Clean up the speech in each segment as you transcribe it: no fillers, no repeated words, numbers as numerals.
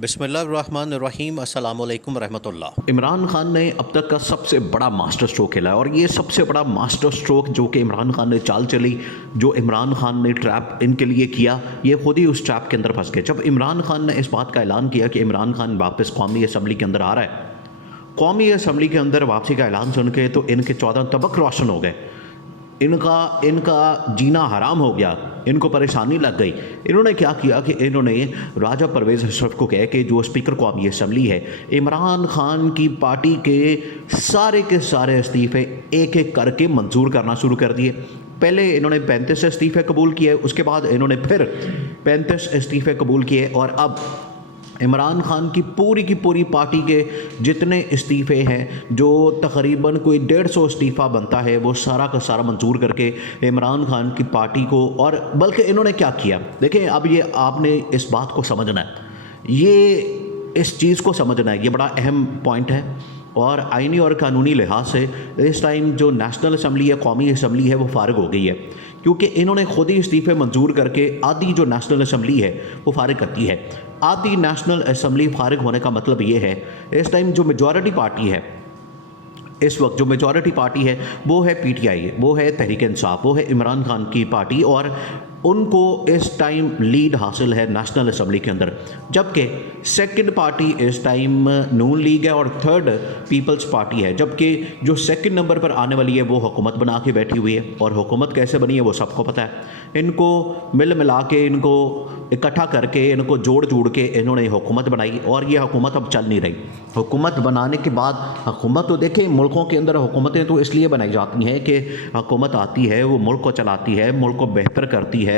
बिस्मिल्लाहिर्रहमानिर्रहीम अस्सलामु अलैकुम रहमतुल्लाह। इमरान खान ने अब तक का सबसे बड़ा मास्टर स्ट्रोक खेला है और ये सबसे बड़ा मास्टर स्ट्रोक जो कि इमरान खान ने चाल चली, जो इमरान खान ने ट्रैप इनके लिए किया, ये खुद ही उस ट्रैप के अंदर फंस गए। जब इमरान खान ने इस बात का ऐलान किया कि इमरान खान वापस कौमी असम्बली के अंदर आ रहा है, कौमी असम्बली के अंदर वापसी का ऐलान सुन के तो इनके 14 तबक रोशन हो गए। इनका जीना हराम हो गया, इनको परेशानी लग गई। इन्होंने क्या किया कि इन्होंने राजा परवेज़ अशरफ को कह के, जो स्पीकर कौमी असम्बली है, इमरान खान की पार्टी के सारे इस्तीफ़े एक एक करके मंजूर करना शुरू कर दिए। पहले इन्होंने 35 इस्तीफ़े कबूल किए, उसके बाद इन्होंने फिर 35 इस्तीफ़े कबूल किए और अब इमरान खान की पूरी पार्टी के जितने इस्तीफ़े हैं, जो तकरीबन कोई 150 इस्तीफ़ा बनता है, वो सारा का सारा मंजूर करके इमरान खान की पार्टी को, और बल्कि इन्होंने क्या किया, देखें अब ये आपने इस बात को समझना है, ये इस चीज़ को समझना है, ये बड़ा अहम पॉइंट है। और आइनी और कानूनी लिहाज से इस टाइम जो नेशनल असम्बली है, कौमी असम्बली है, वो फारिग हो गई है, क्योंकि इन्होंने खुद ही इस्तीफ़े मंजूर करके आधी जो नेशनल असम्बली है वो फारिग करती है। आधी नेशनल असम्बली फारिग होने का मतलब ये है, इस टाइम जो मेजॉरिटी पार्टी है, इस वक्त जो मेजॉरिटी पार्टी है वो है पीटीआई, वो है तहरीक इंसाफ, वो है इमरान खान की पार्टी, और उनको इस टाइम लीड हासिल है नेशनल असम्बली के अंदर। जबकि सेकंड पार्टी इस टाइम नून लीग है और थर्ड पीपल्स पार्टी है, जबकि जो सेकंड नंबर पर आने वाली है वो हुकूमत बना के बैठी हुई है। और हुकूमत कैसे बनी है वो सबको पता है। इनको मिला के, इनको इकट्ठा करके, इनको जोड़ के इन्होंने हुकूमत बनाई और ये हुकूमत अब चल नहीं रही। हुकूमत बनाने के बाद, हुकूमत तो देखें, मुल्कों के अंदर हुकूमतें तो इसलिए बनाई जाती हैं कि हुकूमत आती है, वो मुल्क को चलाती है, मुल्क को बेहतर करती है,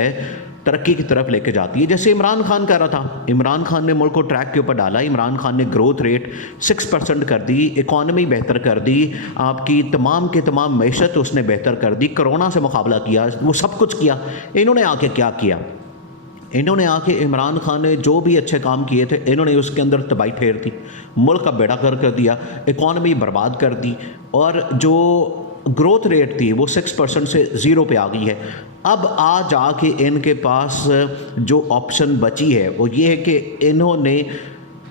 तरक्की की तरफ लेके जाती है। जैसे इमरान खान कर रहा था, इमरान खान ने मुल्क को ट्रैक के ऊपर डाला, इमरान खान ने ग्रोथ रेट 6% कर दी, इकॉनमी बेहतर कर दी, आपकी तमाम के तमाम मैशत उसने बेहतर कर दी, कोरोना से मुकाबला किया, वो सब कुछ किया। इन्होंने आके क्या किया, इन्होंने आके इमरान खान ने जो भी अच्छे काम किए थे, इन्होंने उसके अंदर तबाही फेर दी, मुल्क का बेड़ा कर दिया, इकॉनमी बर्बाद कर दी, और जो ग्रोथ रेट थी वो 6% से 0 पे आ गई है। अब आ जाके इनके पास जो ऑप्शन बची है वो ये है कि इन्होंने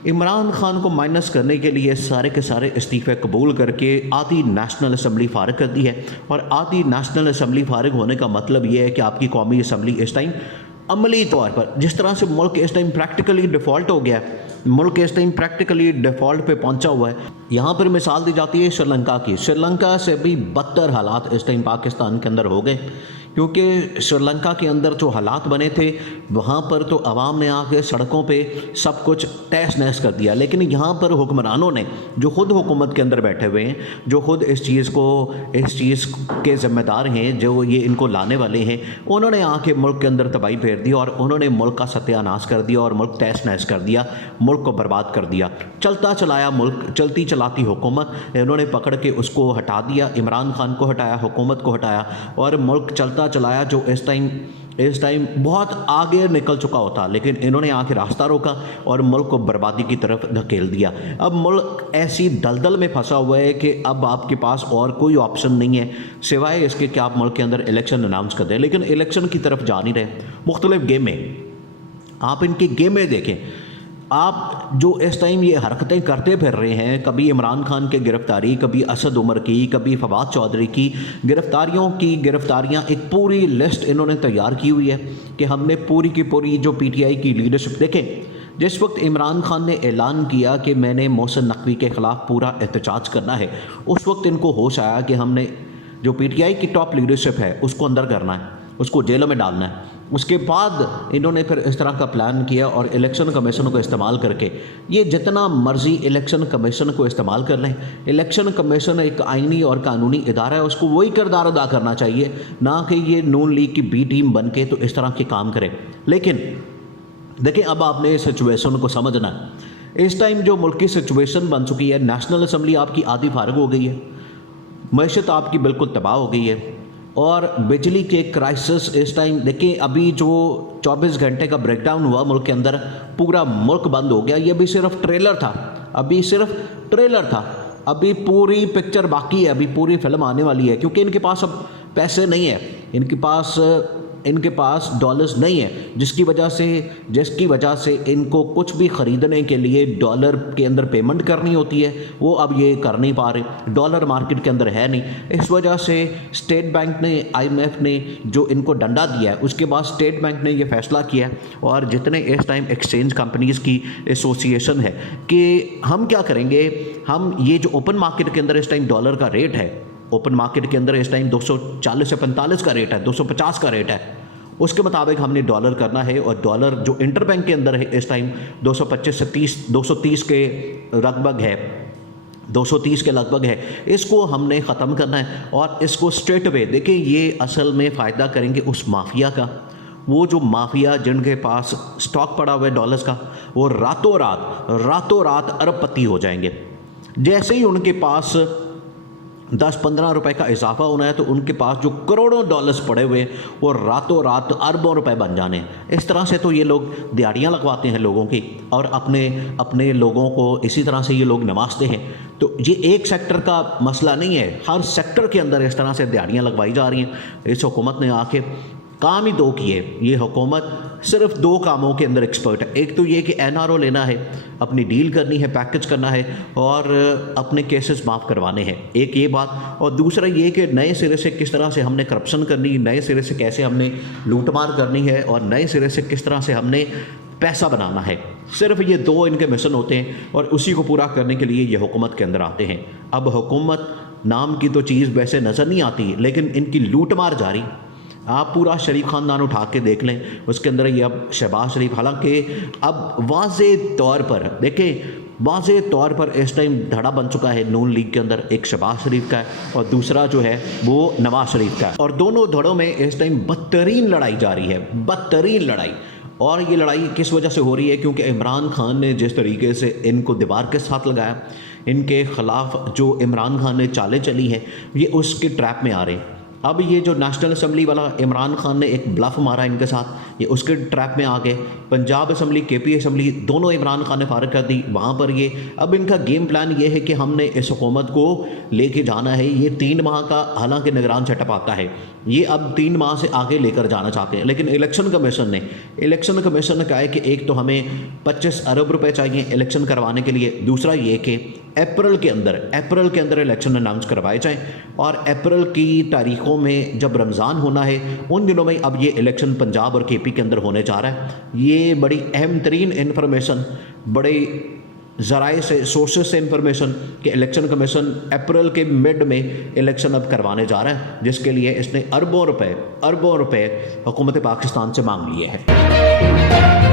इमरान खान को माइनस करने के लिए सारे के सारे इस्तीफ़े कबूल करके आधी नेशनल असम्बली फारिग कर दी है। और आधी नेशनल असम्बली फारिग होने का मतलब ये है कि आपकी कौमी असम्बली इस टाइम अमली तौर पर, जिस तरह से मुल्क इस टाइम प्रैक्टिकली डिफ़ॉल्ट हो गया है, मुल्क इस टाइम प्रैक्टिकली डिफ़ॉल्ट पे पहुंचा हुआ है। यहाँ पर मिसाल दी जाती है श्रीलंका की। श्रीलंका से भी बदतर हालात इस टाइम पाकिस्तान के अंदर हो गए, क्योंकि श्रीलंका के अंदर जो हालात बने थे, वहाँ पर तो आवाम ने आके सड़कों पे सब कुछ तहस नहस कर दिया। लेकिन यहाँ पर हुक्मरानों ने, जो खुद हुकूमत के अंदर बैठे हुए हैं, जो खुद इस चीज़ के ज़िम्मेदार हैं, जो ये इनको लाने वाले हैं, उन्होंने आके मुल्क के अंदर तबाही फेर दी और उन्होंने मुल्क का सत्यानाश कर दिया और मुल्क तहस नहस कर दिया, मुल्क को बर्बाद कर दिया। चलता चलाया मुल्क, चलती चलाती हुकूमत, इन्होंने पकड़ के उसको हटा दिया, इमरान खान को हटाया, हुकूमत को हटाया, और मुल्क चलता चलाया जो इस टाइम बहुत आगे निकल चुका होता, लेकिन इन्होंने आके रास्ता रोका और मुल्क को बर्बादी की तरफ धकेल दिया। अब मुल्क ऐसी दलदल में फंसा हुआ है कि अब आपके पास और कोई ऑप्शन नहीं है सिवाय इसके कि आप मुल्क के अंदर इलेक्शन अनाउंस कर दें। लेकिन इलेक्शन की तरफ जा नहीं रहे। मुख्तलिफ गेमें, आप इनकी गेमें देखें, आप जो इस टाइम ये हरकतें करते फिर रहे हैं, कभी इमरान खान की गिरफ्तारी, कभी असद उमर की, कभी फवाद चौधरी की गिरफ्तारियां, एक पूरी लिस्ट इन्होंने तैयार की हुई है कि हमने पूरी की पूरी जो पीटीआई की लीडरशिप, देखें जिस वक्त इमरान खान ने ऐलान किया कि मैंने मोहसिन नकवी के ख़िलाफ़ पूरा एहतजाज करना है, उस वक्त इनको होश आया कि हमने जो पीटीआई की टॉप लीडरशिप है उसको अंदर करना है, उसको जेलों में डालना है। उसके बाद इन्होंने फिर इस तरह का प्लान किया और इलेक्शन कमीशन को इस्तेमाल करके, ये जितना मर्जी इलेक्शन कमीशन को इस्तेमाल कर लें, इलेक्शन कमीशन एक आइनी और कानूनी इदारा है, उसको वही किरदार अदा करना चाहिए, ना कि ये नून लीग की बी टीम बन के तो इस तरह के काम करे। लेकिन देखिए, अब आपने इस सिचुएशन को समझना है। इस टाइम जो मुल्क की सिचुएशन बन चुकी है, नेशनल असम्बली आपकी आधी फारिग हो गई है, मैशत आपकी बिल्कुल तबाह हो गई है, और बिजली के क्राइसिस इस टाइम देखिए, अभी जो 24 घंटे का ब्रेकडाउन हुआ मुल्क के अंदर, पूरा मुल्क बंद हो गया। ये भी सिर्फ ट्रेलर था, अभी सिर्फ ट्रेलर था, अभी पूरी पिक्चर बाकी है, अभी पूरी फिल्म आने वाली है, क्योंकि इनके पास अब पैसे नहीं है, इनके पास इनके पास डॉलर्स नहीं है, जिसकी वजह से इनको कुछ भी ख़रीदने के लिए डॉलर के अंदर पेमेंट करनी होती है, वो अब ये कर नहीं पा रहे, डॉलर मार्केट के अंदर है नहीं। इस वजह से स्टेट बैंक ने, IMF ने जो इनको डंडा दिया है, उसके बाद स्टेट बैंक ने ये फैसला किया है और जितने इस टाइम एक्सचेंज कंपनीज़ की एसोसिएशन है कि हम क्या करेंगे, हम ये जो ओपन मार्केट के अंदर इस टाइम डॉलर का रेट है, ओपन मार्केट के अंदर इस टाइम 240 से 45 का रेट है, 250 का रेट है, उसके मुताबिक हमने डॉलर करना है। और डॉलर जो इंटर बैंक के अंदर है इस टाइम 225 से 230 के लगभग है, 230 के लगभग है, इसको हमने ख़त्म करना है। और इसको स्ट्रेट अवे देखिए, ये असल में फ़ायदा करेंगे उस माफिया का, वो जो माफिया जिनके पास स्टॉक पड़ा हुआ है डॉलर्स का, वो रातों रात अरबपति हो जाएंगे। जैसे ही उनके पास 10-15 रुपए का इजाफा होना है तो उनके पास जो करोड़ों डॉलर्स पड़े हुए हैं वो रातों रात अरबों रुपए बन जाने हैं। इस तरह से तो ये लोग दिहाड़ियाँ लगवाते हैं लोगों की और अपने लोगों को इसी तरह से ये लोग नवाजते हैं। तो ये एक सेक्टर का मसला नहीं है, हर सेक्टर के अंदर इस तरह से दिहाड़ियाँ लगवाई जा रही हैं। इस हुकूमत ने आके काम ही दो किए। ये हुकूमत सिर्फ 2 कामों के अंदर एक्सपर्ट है। एक तो ये कि NRO लेना है, अपनी डील करनी है, पैकेज करना है और अपने केसेस माफ़ करवाने हैं, एक ये बात। और दूसरा ये कि नए सिरे से किस तरह से हमने करप्शन करनी, नए सिरे से कैसे हमने लूटमार करनी है और नए सिरे से किस तरह से हमने पैसा बनाना है। सिर्फ ये 2 इनके मिशन होते हैं और उसी को पूरा करने के लिए ये हुकूमत के अंदर आते हैं। अब हुकूमत नाम की तो चीज़ वैसे नज़र नहीं आती, लेकिन इनकी लूटमार जारी। आप पूरा शरीफ ख़ानदान उठा के देख लें, उसके अंदर ये अब शहबाज शरीफ, हालांकि अब वाज़े तौर पर देखें, वाज़े तौर पर इस टाइम धड़ा बन चुका है नून लीग के अंदर, एक शहबाज शरीफ का है और दूसरा जो है वो नवाज शरीफ का है। और दोनों धड़ों में इस टाइम बदतरीन लड़ाई जारी है, बदतरीन लड़ाई। और ये लड़ाई किस वजह से हो रही है? क्योंकि इमरान खान ने जिस तरीके से इनको दीवार के साथ लगाया, इनके ख़िलाफ़ जो इमरान खान ने चालें चली हैं, ये उसके ट्रैप में आ रहे हैं। अब ये जो नेशनल असम्बली वाला इमरान खान ने एक ब्लफ मारा इनके साथ, ये उसके ट्रैप में आ गए। पंजाब असम्बली, KP असम्बली दोनों इमरान खान ने फारग कर दी, वहाँ पर ये अब इनका गेम प्लान ये है कि हमने इस हुकूमत को लेके जाना है। ये 3 माह का हालांकि निगरान सेटअप आता है, ये अब 3 माह से आगे लेकर जाना चाहते हैं। लेकिन इलेक्शन कमीशन ने कहा है कि एक तो हमें 25 अरब रुपए चाहिए इलेक्शन करवाने के लिए, दूसरा ये कि अप्रैल के अंदर इलेक्शन अनाउंस करवाए जाएं और अप्रैल की तारीखों में जब रमज़ान होना है उन दिनों में अब ये इलेक्शन पंजाब और KP के अंदर होने जा रहा है। ये बड़ी अहम तरीन इन्फॉर्मेशन, बड़े ज़राए से, सोर्सेस से इंफॉर्मेशन कि इलेक्शन कमीशन अप्रैल के मिड में इलेक्शन अब करवाने जा रहा है, जिसके लिए इसने अरबों रुपए हुकूमत पाकिस्तान से मांग लिए हैं।